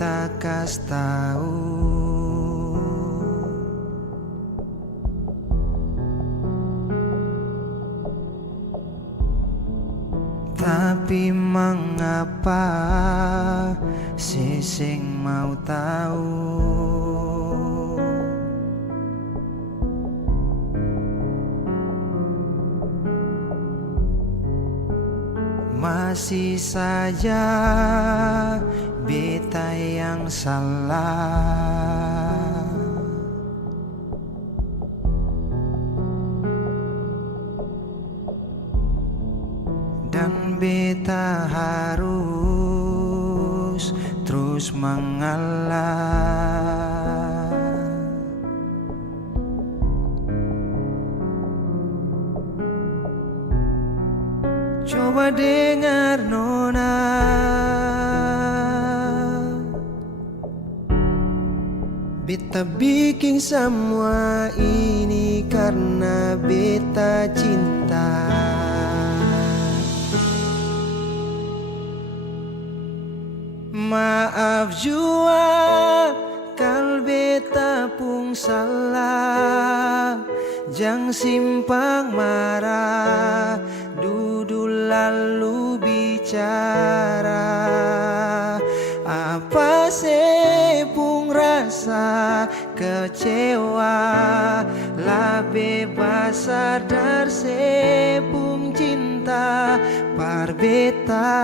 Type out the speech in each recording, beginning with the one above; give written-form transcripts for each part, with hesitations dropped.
beta kas tahu. Tapi mengapa sing mau tahu? Masih saja beta yang salah. Dan beta harus terus mengalah. Coba dengar nona, beta bikin semua ini karena beta cinta. Maaf jua kal beta pun salah, jangan simpang marah, duduk lalu bicara. Apa sepung rasa kecewa, lah bebas sadar sepung cinta par beta.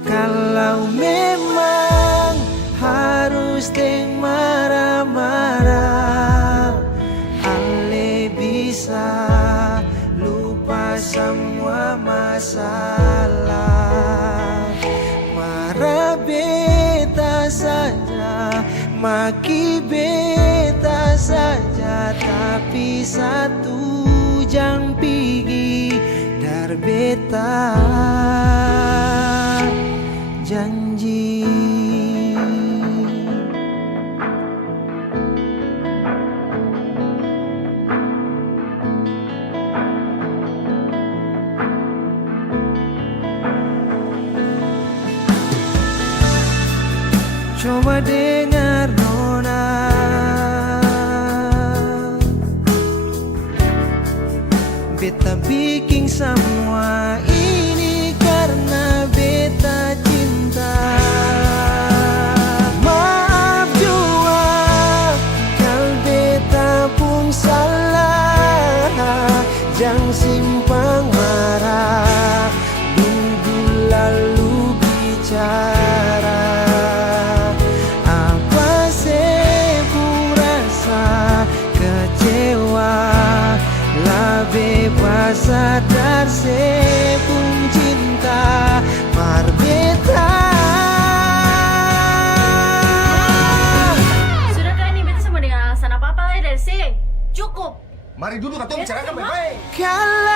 Kalau memang harus teng marah-marah, ale bisa lupa semua masalah. Marah beta saja, maki beta saja, tapi satu jangan pergi dari beta. Janji. Coba dengar nona, beta bikin semua ini karena beta cinta. Maaf jua kal beta pun salah, jangan simpang marah, duduk lalu bicara. Apa sepung rasa kecewa, lah bebas sadar sepung cinta par beta. Sudahkah ini beta semua dengan alasan apa-apa lagi dari sini? Cukup. Mari duduk atau bicarakan baik-baik. Kalau